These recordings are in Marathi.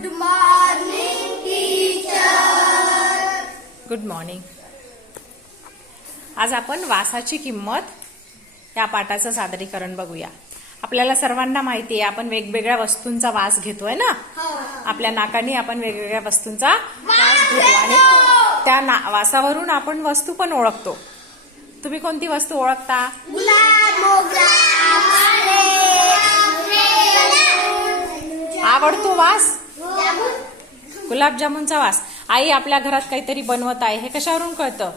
Good morning teacher. Good morning. आज आपण वासाची किंमत या पाठाचं सादरीकरण बघूया. आपल्याला सर्वांना माहिती आहे आपण वेगवेगळ्या वस्तूंचा वास घेतोय ना. आपल्या नाकाने आपण वेगवेगळ्या वस्तूंचा वास घेतो आणि त्या वासावरून आपण वस्तू पण ओळखतो. तुम्ही कोणती वस्तू ओळखता? आवडतो वास गुलाबजामुनचा वास. आई आपल्या घरात काहीतरी बनवत आहे हे कशावरून कळतं?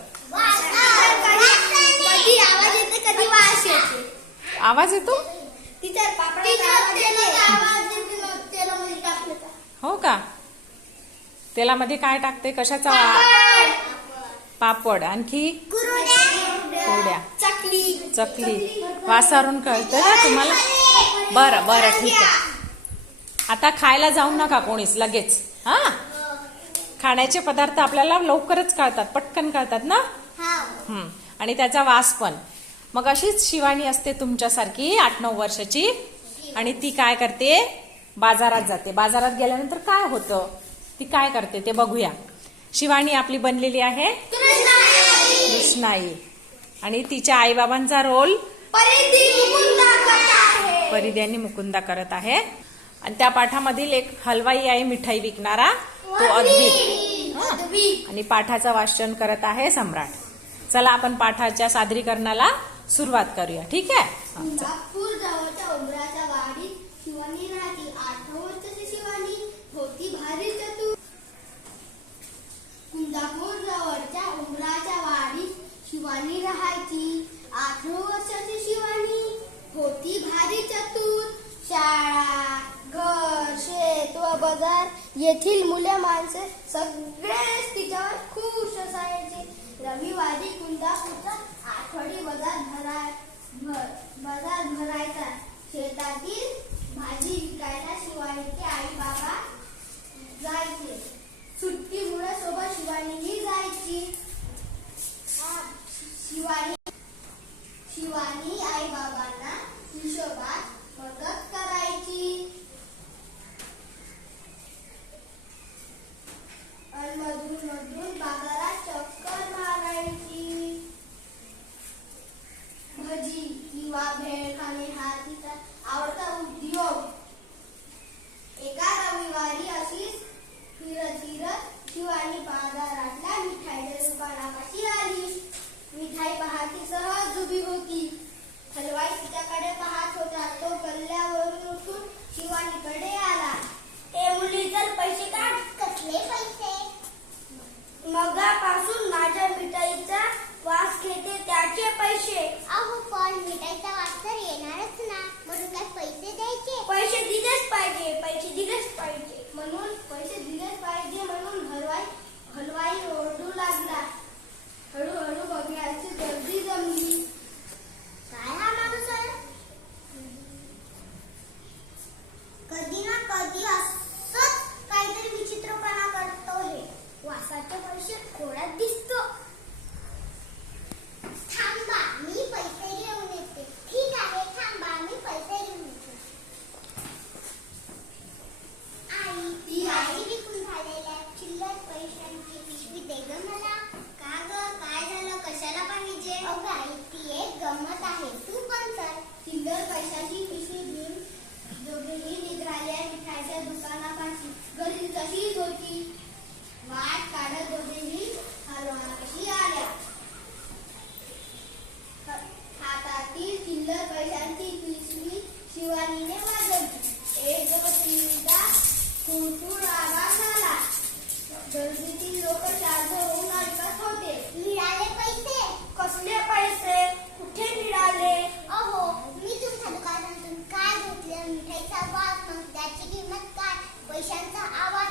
आवाज येतो. हो का? तेलामध्ये काय टाकते? कशाचा? पापड. आणखी कुरड्या, चकली. वासावरून कळतं ना तुम्हाला? बरं बरं ठीक आहे. आता खायला जाऊ नका कोणीच लगेच. हा, खाण्याचे पदार्थ आपल्याला लवकरच कळतात, पटकन कळतात ना. आणि त्याचा वास पण. मग अशीच शिवानी असते तुमच्यासारखी 8-9 वर्षाची आणि ती काय करते? बाजारात जाते. बाजारात गेल्यानंतर काय होतं ती काय करते ते बघूया. शिवानी आपली बनलेली आहे कृष्णाई आणि तिच्या आईबाबांचा रोल परिधी आणि मुकुंदा करत आहे. आणि त्या पाठामधील एक हलवाई आहे मिठाई विकणारा तो अद्विक आणि पाठाचं वाचन करत आहे सम्राट. चला आपण पाठाच्या सादरीकरणाला सुरुवात करूया. ठीक आहे. कुंदापूर जवळच्या उमराच्या वाडीत शिवानी राहती. 8 वर्षाची शिवानी होती भारी चतुर. कुंदापूर जवळच्या उमराच्या वाडीत शिवानी राहायची. 8 वर्षाची शिवानी होती भारी चतुर. शाळा, घर, शेत व बाजार येथील मुले माणसे सगळेच तिच्यावर खुश असायचे. रविवारी कुंदापूरचा आठवडी बाजार भरायचा. शेतातील भाजी विकायला शिवानीचे आई बाबा जायचे. सुट्टीमुळे सोबत शिवानीही जायची. शिवानी आई बाबांना हिशोबात मदत करायची. मधून बाजारात चक्कर मारायची. भजी किंवा भेळ खाणे हा तिचा आवडता उद्योग. एका रविवारी अशीच फिरत शिवानी बाजारातल्या मिठाईच्या दुकानापाशी आली. मिठाई पाहती सहज उभी होती. हलवाई तिच्याकडे पाहत होता. तो गल्ल्यावरून उठून शिवानीकडे आला. ए मुली, चल पैसे काढ. कसले पैसे? मगापासून माझ्या मिठाईचा वास घेते त्याचे पैसे. अहो पण मिठाईचा वास तर येणारच ना, म्हणून काय पैसे द्यायचे? पैसे दिलेच पाहिजे म्हणून हलवाई ओरडू लागला. हळूहळू बघण्याची गर्दी जमली. काय हा माणूस आहे? कधी ना कधी असंच काहीतरी विचित्रपणा करतो. हे वासाचे पैसे खोड्यात दिसतो. थांबा, मी पैसे घेऊन येते. ठीक आहे, थांबा, मी पैसे घेऊन येते. आई विकून झालेल्या चिल्लर पैशांची पिशवी दे ग मला. का ग, काय झालं? कशाला पाहिजे? अगं आई, ती एक गंमत आहे, तू पण चल. चिल्लर पैशाची पिशवी घेऊन दोघेही निघाल्या मिठाईच्या दुकानापाशी. गर्दी तशीच होती. वाट काढत दोघेही हलवानापाशी आल्या. हातातील चिल्लर पैशांची पिशवी शिवानीने वाजवली. एक गमतीचा खूण आवाज झाला. गर्दीतील लोक शांत होऊन ऐकत होते. मिळाले पैसे? कसले पैसे? कुठे मिळाले? अहो, मी तुमच्या दुकानातून काय घेतलं? मिठाईचा वास, मग त्याची किंमत काय? पैशांचा आवाज